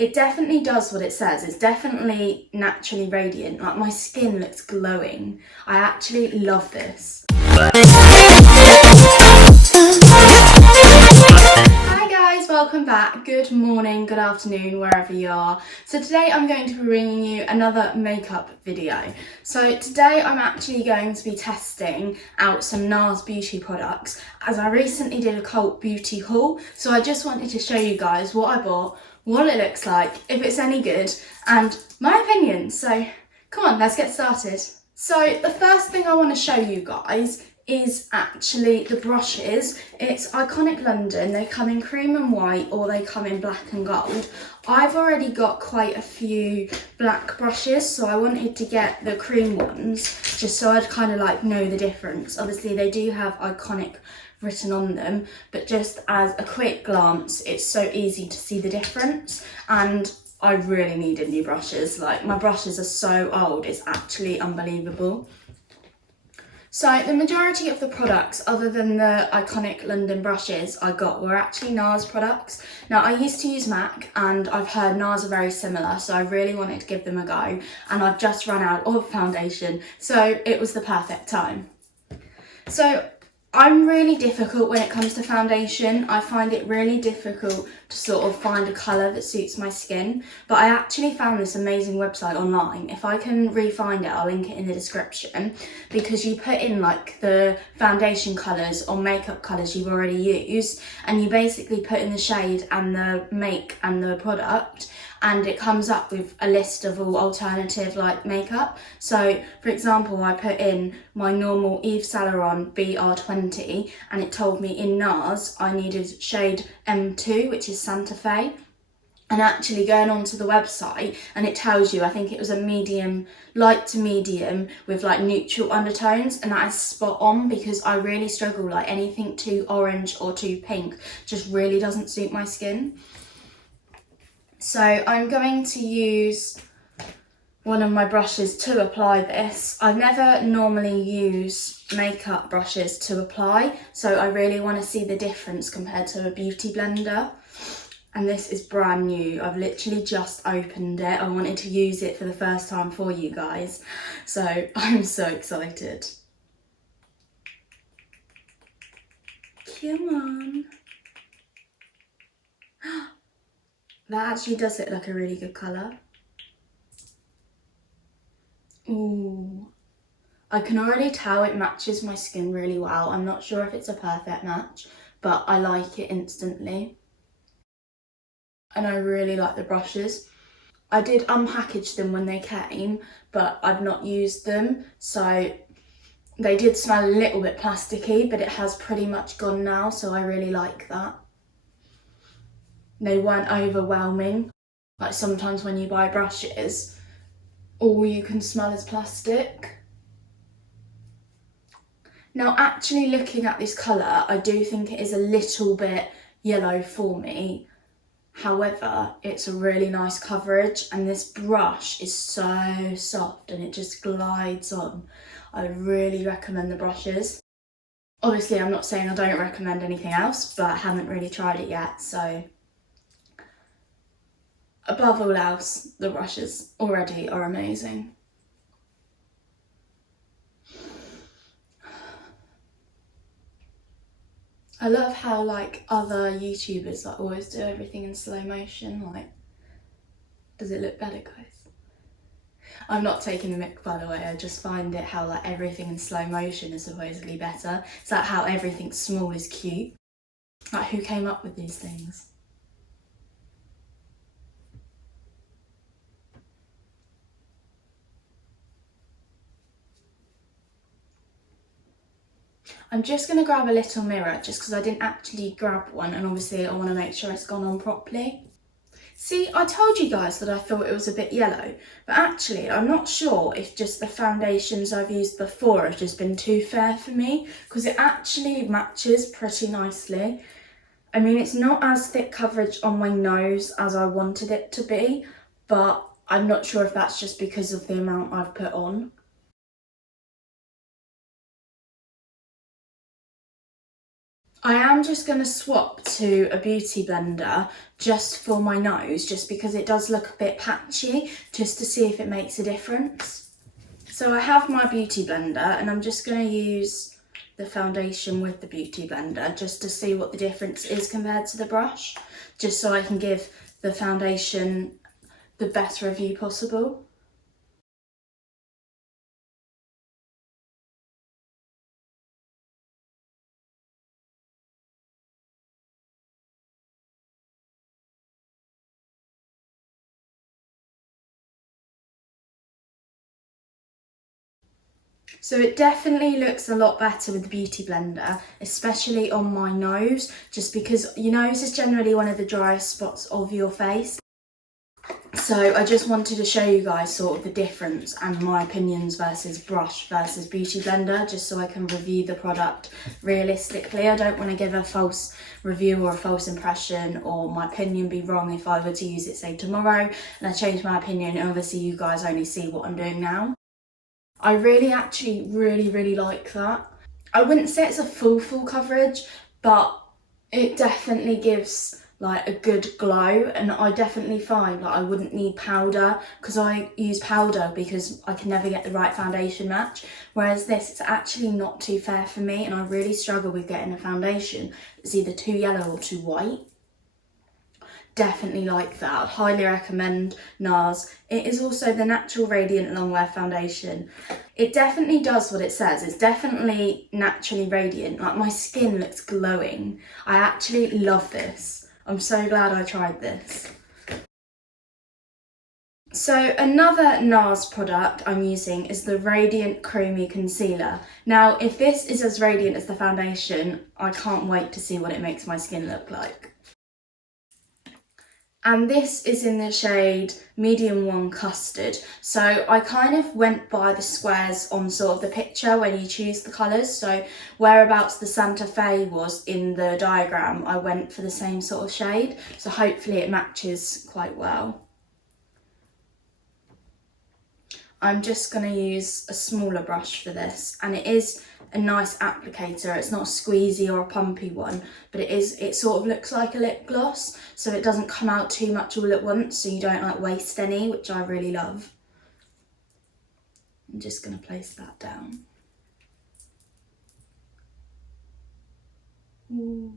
it definitely does what it says. It's definitely naturally radiant. Like, my skin looks glowing. I actually love this. Hi guys, welcome back. Good morning, good afternoon, wherever you are. So today I'm going to be bringing you another makeup video. So today I'm actually going to be testing out some Nars beauty products, as I recently did a cult beauty haul. So I just wanted to show you guys what I bought, what it looks like, if it's any good, and my opinion. So come on, let's get started. So the first thing I want to show you guys is actually the brushes. It's Iconic London. They come in cream and white, or they come in black and gold. I've already got quite a few black brushes, so I wanted to get the cream ones just so I'd kind of like know the difference. Obviously they do have Iconic written on them, but just as a quick glance, it's so easy to see the difference. And I really needed new brushes. Like, my brushes are so old, it's actually unbelievable. So the majority of the products, other than the Iconic London brushes I got, were actually Nars products. Now, I used to use MAC, and I've heard Nars are very similar, so I really wanted to give them a go, and I've just run out of foundation, so it was the perfect time. So I'm really difficult when it comes to foundation. I find it really difficult to sort of find a colour that suits my skin, but I actually found this amazing website online. If I can re-find it, I'll link it in the description, because you put in like the foundation colours or makeup colours you've already used, and you basically put in the shade and the make and the product, and it comes up with a list of all alternative like makeup. So for example, I put in my normal Yves Saint Laurent BR20, and it told me in Nars I needed shade M2, which is Santa Fe. And actually going onto the website, and it tells you, I think it was a medium, light to medium with like neutral undertones, and that is spot on, because I really struggle, like anything too orange or too pink just really doesn't suit my skin. So I'm going to use one of my brushes to apply this. I never normally use makeup brushes to apply, so I really want to see the difference compared to a beauty blender. And this is brand new. I've literally just opened it. I wanted to use it for the first time for you guys, so I'm so excited. Come on. That actually does look like a really good colour. Ooh. I can already tell it matches my skin really well. I'm not sure if it's a perfect match, but I like it instantly. And I really like the brushes. I did unpackage them when they came, but I've not used them, so they did smell a little bit plasticky, but it has pretty much gone now, so I really like that. They weren't overwhelming. Like sometimes when you buy brushes, all you can smell is plastic. Now, actually looking at this colour, I do think it is a little bit yellow for me. However, it's a really nice coverage, and this brush is so soft and it just glides on. I would really recommend the brushes. Obviously, I'm not saying I don't recommend anything else, but I haven't really tried it yet, so above all else, the brushes already are amazing. I love how like other YouTubers like always do everything in slow motion. Like, does it look better, guys? I'm not taking the mic, by the way. I just find it how like everything in slow motion is supposedly better. It's like how everything small is cute. Like, who came up with these things? I'm just going to grab a little mirror just because I didn't actually grab one, and obviously I want to make sure it's gone on properly. See, I told you guys that I thought it was a bit yellow, but actually I'm not sure if just the foundations I've used before have just been too fair for me, because it actually matches pretty nicely. I mean, it's not as thick coverage on my nose as I wanted it to be, but I'm not sure if that's just because of the amount I've put on. I am just going to swap to a beauty blender just for my nose, just because it does look a bit patchy, just to see if it makes a difference. So I have my beauty blender and I'm just going to use the foundation with the beauty blender just to see what the difference is compared to the brush, just so I can give the foundation the best review possible. So it definitely looks a lot better with the beauty blender, especially on my nose, just because your nose is generally one of the driest spots of your face. So I just wanted to show you guys sort of the difference and my opinions versus brush versus beauty blender, just so I can review the product realistically. I don't want to give a false review or a false impression, or my opinion be wrong if I were to use it, say, tomorrow and I change my opinion, and obviously you guys only see what I'm doing now. I really like that. I wouldn't say it's a full coverage, but it definitely gives like a good glow, and I definitely find like I wouldn't need powder, because I use powder because I can never get the right foundation match, whereas this, it's actually not too fair for me, and I really struggle with getting a foundation that's either too yellow or too white. Definitely like that. I'd highly recommend Nars. It is also the Natural Radiant Longwear Foundation. It definitely does what it says. It's definitely naturally radiant. Like, my skin looks glowing. I actually love this. I'm so glad I tried this. So another Nars product I'm using is the Radiant Creamy Concealer. Now, if this is as radiant as the foundation, I can't wait to see what it makes my skin look like. And this is in the shade Medium 1 Custard. So I kind of went by the squares on sort of the picture when you choose the colours. So whereabouts the Santa Fe was in the diagram, I went for the same sort of shade. So hopefully it matches quite well. I'm just going to use a smaller brush for this, and it is a nice applicator. It's not a squeezy or a pumpy one, but it sort of looks like a lip gloss, so it doesn't come out too much all at once, so you don't like waste any, which I really love. I'm just going to place that down. Ooh.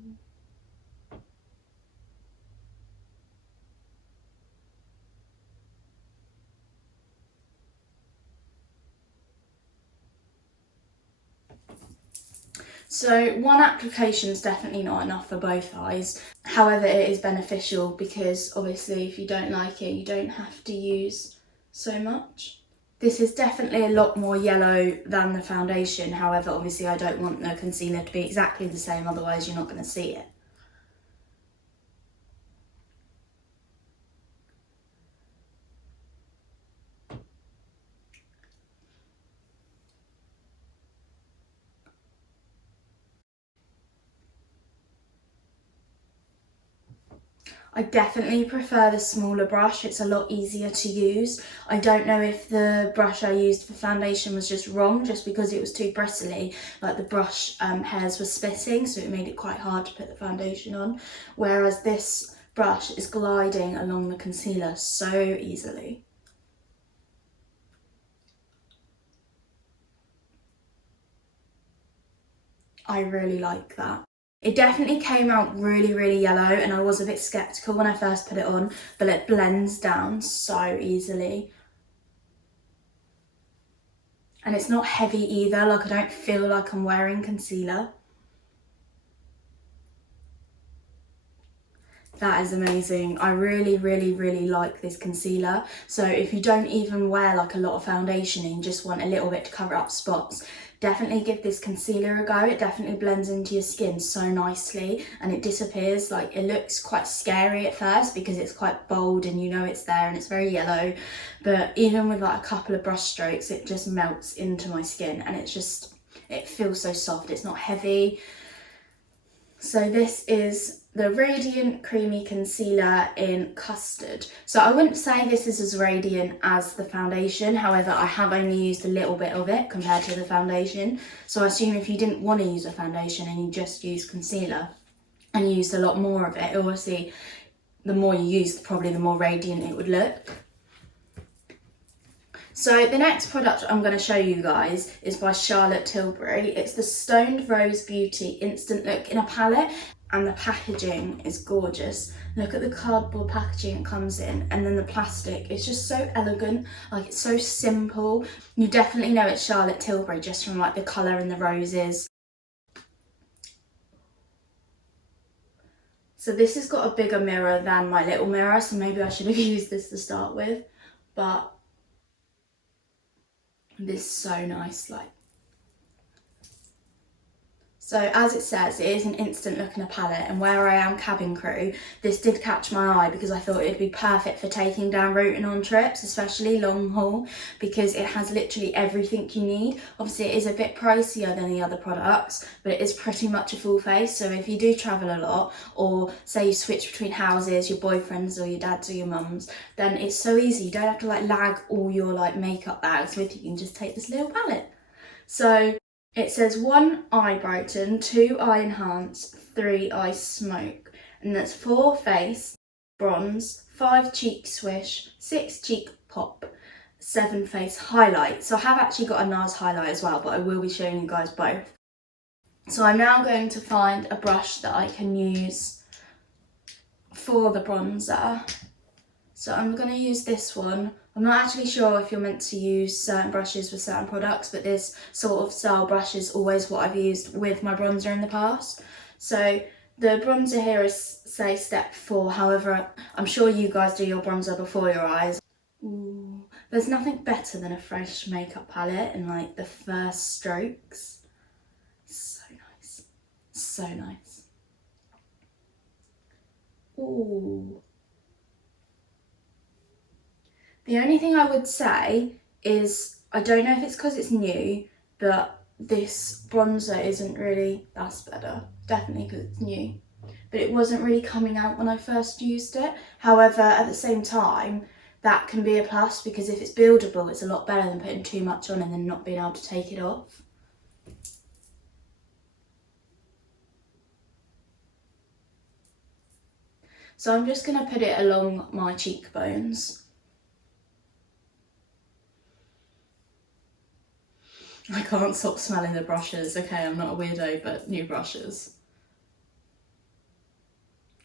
So one application is definitely not enough for both eyes. However, it is beneficial because obviously if you don't like it, you don't have to use so much. This is definitely a lot more yellow than the foundation. However, obviously I don't want the concealer to be exactly the same, otherwise you're not going to see it. I definitely prefer the smaller brush. It's a lot easier to use. I don't know if the brush I used for foundation was just wrong, just because it was too bristly, like the brush hairs were splitting, so it made it quite hard to put the foundation on, whereas this brush is gliding along the concealer so easily. I really like that. It definitely came out really yellow, and I was a bit sceptical when I first put it on, but it blends down so easily. And it's not heavy either, like I don't feel like I'm wearing concealer. That is amazing. I really like this concealer. So if you don't even wear like a lot of foundation and you just want a little bit to cover up spots, definitely give this concealer a go. It definitely blends into your skin so nicely, and it disappears. Like, it looks quite scary at first because it's quite bold and you know it's there and it's very yellow, but even with like a couple of brush strokes, it just melts into my skin, and it feels so soft. It's not heavy. So this is the Radiant Creamy Concealer in Custard. So I wouldn't say this is as radiant as the foundation, however I have only used a little bit of it compared to the foundation. So I assume if you didn't want to use a foundation and you just use concealer and you used a lot more of it, obviously the more you used, probably the more radiant it would look. So the next product I'm going to show you guys is by Charlotte Tilbury. It's the Stoned Rose Beauty Instant Look in a palette, and the packaging is gorgeous. Look at the cardboard packaging it comes in, and then the plastic. It's just so elegant, like it's so simple. You definitely know it's Charlotte Tilbury just from like the colour and the roses. So this has got a bigger mirror than my little mirror, so maybe I should have used this to start with, but this is so nice. So as it says, it is an instant look in a palette, and where I am cabin crew, this did catch my eye because I thought it'd be perfect for taking down route and on trips, especially long haul, because it has literally everything you need. Obviously it is a bit pricier than the other products, but it is pretty much a full face. So if you do travel a lot, or say you switch between houses, your boyfriends or your dads or your mums, then it's so easy. You don't have to like lag all your like makeup bags with you. You can just take this little palette. So it says 1 eye brighten, 2 eye enhance, 3 eye smoke, and that's 4 face bronze, 5 cheek swish, 6 cheek pop, 7 face highlight. So I have actually got a Nars highlight as well, but I will be showing you guys both. So I'm now going to find a brush that I can use for the bronzer. So I'm going to use this one. I'm not actually sure if you're meant to use certain brushes for certain products, but this sort of style brush is always what I've used with my bronzer in the past. So the bronzer here is, say, step 4. However, I'm sure you guys do your bronzer before your eyes. Ooh, there's nothing better than a fresh makeup palette and like the first strokes. So nice. So nice. Ooh. The only thing I would say is, I don't know if it's because it's new, but this bronzer isn't really, that's better, definitely because it's new, but it wasn't really coming out when I first used it. However, at the same time, that can be a plus, because if it's buildable, it's a lot better than putting too much on and then not being able to take it off. So I'm just going to put it along my cheekbones. I can't stop smelling the brushes. Okay, I'm not a weirdo, but new brushes.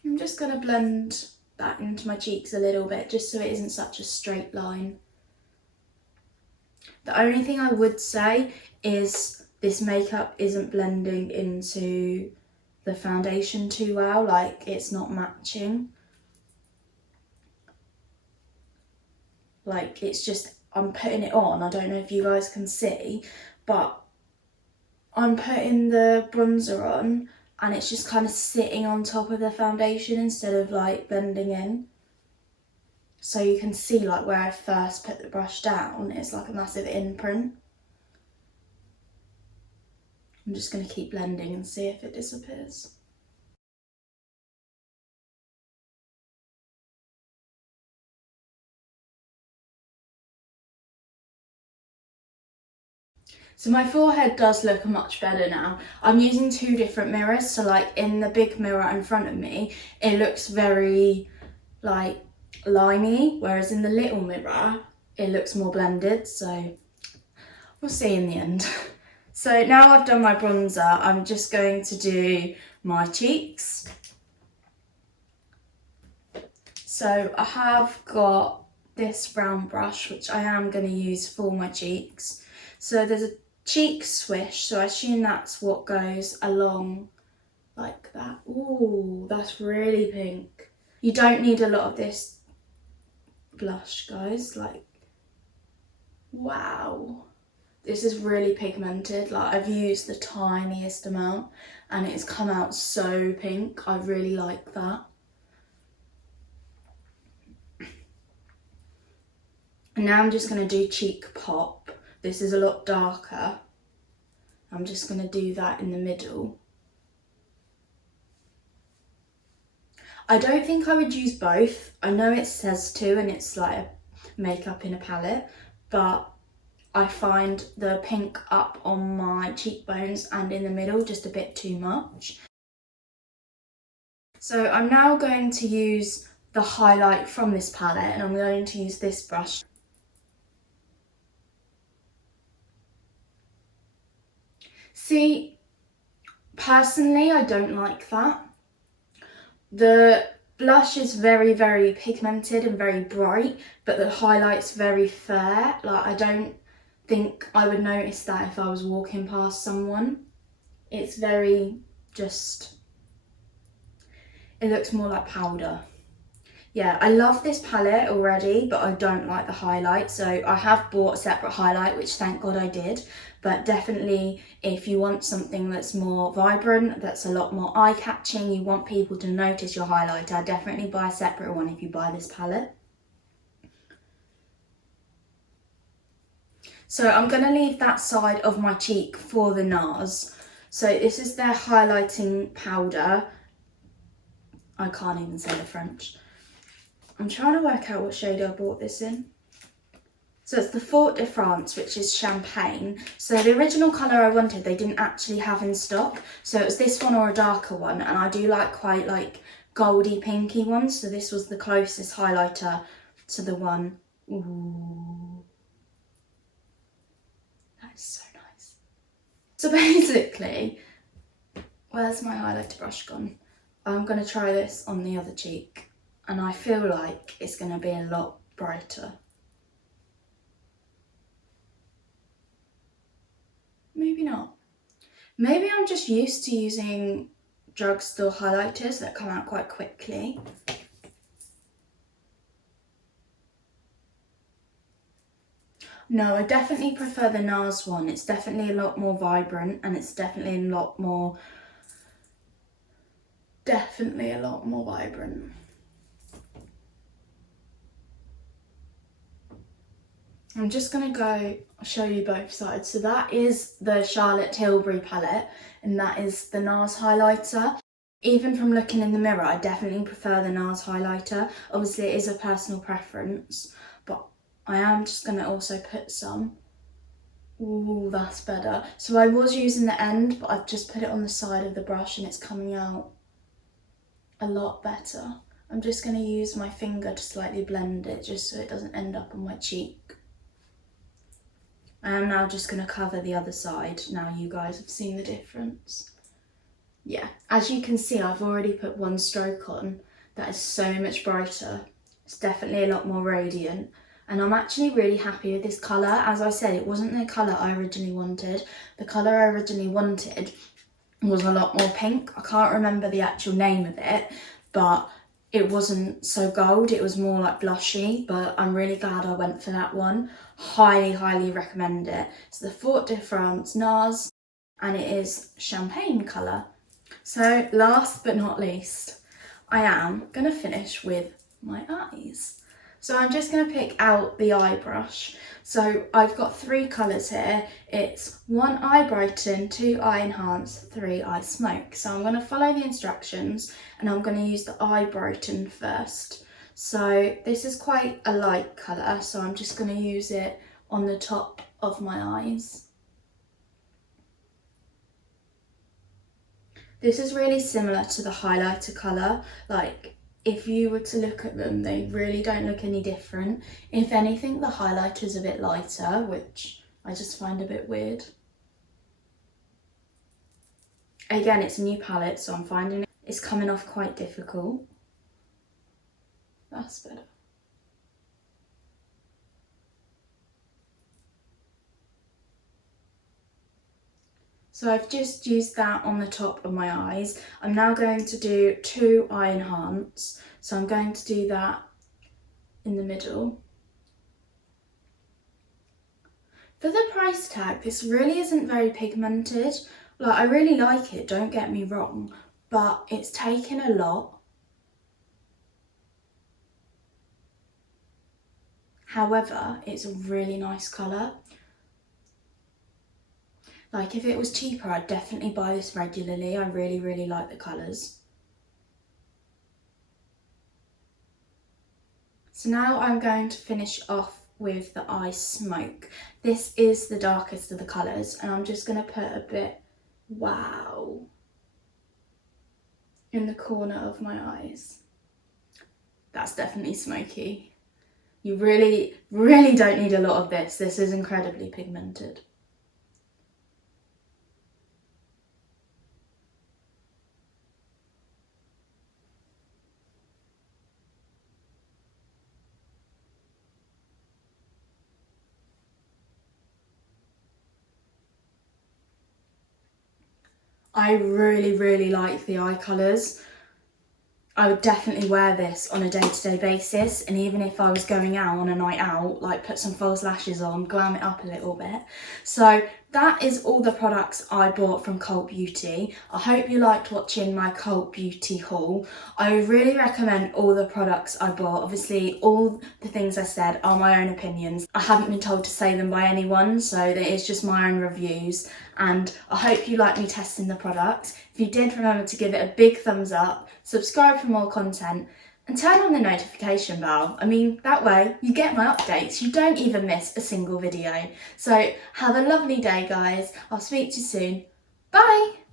I'm just going to blend that into my cheeks a little bit, just so it isn't such a straight line. The only thing I would say is this makeup isn't blending into the foundation too well, like it's not matching. Like it's just, I'm putting it on, I don't know if you guys can see, but I'm putting the bronzer on and it's just kind of sitting on top of the foundation instead of like blending in. So you can see like where I first put the brush down, it's like a massive imprint. I'm just going to keep blending and see if it disappears. So my forehead does look much better now. I'm using 2 different mirrors, so like in the big mirror in front of me, it looks very like limey, whereas in the little mirror, it looks more blended, so we'll see in the end. So now I've done my bronzer, I'm just going to do my cheeks. So I have got this round brush, which I am going to use for my cheeks. So there's a cheek swish, so I assume that's what goes along like that. Ooh, that's really pink. You don't need a lot of this blush, guys, like, wow. This is really pigmented, like I've used the tiniest amount and it's come out so pink. I really like that. And now I'm just going to do cheek pop. This is a lot darker. I'm just going to do that in the middle. I don't think I would use both. I know it says to and it's like a makeup in a palette, but I find the pink up on my cheekbones and in the middle just a bit too much. So I'm now going to use the highlight from this palette, and I'm going to use this brush. See, personally, I don't like that. The blush is very, very pigmented and very bright, but the highlight's very fair. Like, I don't think I would notice that if I was walking past someone. It's very just, it looks more like powder. Yeah, I love this palette already, but I don't like the highlight. So I have bought a separate highlight, which thank God I did. But definitely, if you want something that's more vibrant, that's a lot more eye-catching, you want people to notice your highlighter, definitely buy a separate one if you buy this palette. So I'm going to leave that side of my cheek for the Nars. So this is their highlighting powder. I can't even say the French. I'm trying to work out what shade I bought this in. So it's the Fort de France, which is champagne. So the original colour I wanted, they didn't actually have in stock. So it was this one or a darker one. And I do like quite like goldy pinky ones. So this was the closest highlighter to the one. Ooh. That is so nice. So basically, where's my highlighter brush gone? I'm going to try this on the other cheek. And I feel like it's going to be a lot brighter. Maybe not. Maybe I'm just used to using drugstore highlighters that come out quite quickly. No, I definitely prefer the Nars one. It's definitely a lot more vibrant and it's definitely a lot more vibrant. I'm just going to go show you both sides. So that is the Charlotte Tilbury palette and that is the Nars highlighter. Even from looking in the mirror, I definitely prefer the Nars highlighter. Obviously it is a personal preference, but I am just going to also put some. Ooh, that's better. So I was using the end, but I've just put it on the side of the brush and it's coming out a lot better. I'm just going to use my finger to slightly blend it just so it doesn't end up on my cheek. I am now just going to cover the other side. Now you guys have seen the difference. Yeah, as you can see, I've already put one stroke on. That is so much brighter. It's definitely a lot more radiant. And I'm actually really happy with this colour. As I said, it wasn't the colour I originally wanted. The colour I originally wanted was a lot more pink. I can't remember the actual name of it, but it wasn't so gold, it was more like blushy, but I'm really glad I went for that one. Highly, highly recommend it. It's the Fort de France Nars and it is champagne colour. So last but not least, I am going to finish with my eyes. So I'm just going to pick out the eye brush. So I've got 3 colours here. It's 1 eye brighten, 2 eye enhance, 3 eye smoke. So I'm going to follow the instructions and I'm going to use the eye brighten first. So this is quite a light colour, so I'm just going to use it on the top of my eyes. This is really similar to the highlighter colour. Like, if you were to look at them, they really don't look any different. If anything, the highlighter's a bit lighter, which I just find a bit weird. Again, it's a new palette, so I'm finding it's coming off quite difficult. That's better. So I've just used that on the top of my eyes. I'm now going to do 2 eye enhance. So I'm going to do that in the middle. For the price tag, this really isn't very pigmented. Like, I really like it, don't get me wrong, but it's taken a lot. However, it's a really nice colour. Like, if it was cheaper, I'd definitely buy this regularly. I really, really like the colours. So now I'm going to finish off with the eye smoke. This is the darkest of the colours, and I'm just going to put a bit, wow, in the corner of my eyes. That's definitely smoky. You really, really don't need a lot of this. This is incredibly pigmented. I really, really like the eye colours. I would definitely wear this on a day-to-day basis, and even if I was going out on a night out, like put some false lashes on, glam it up a little bit. So that is all the products I bought from Cult Beauty. I hope you liked watching my Cult Beauty haul. I would really recommend all the products I bought. Obviously, all the things I said are my own opinions. I haven't been told to say them by anyone, so it is just my own reviews. And I hope you like me testing the products. If you did, remember to give it a big thumbs up, subscribe for more content, and turn on the notification bell. I mean, that way you get my updates. You don't even miss a single video. So have a lovely day, guys. I'll speak to you soon. Bye!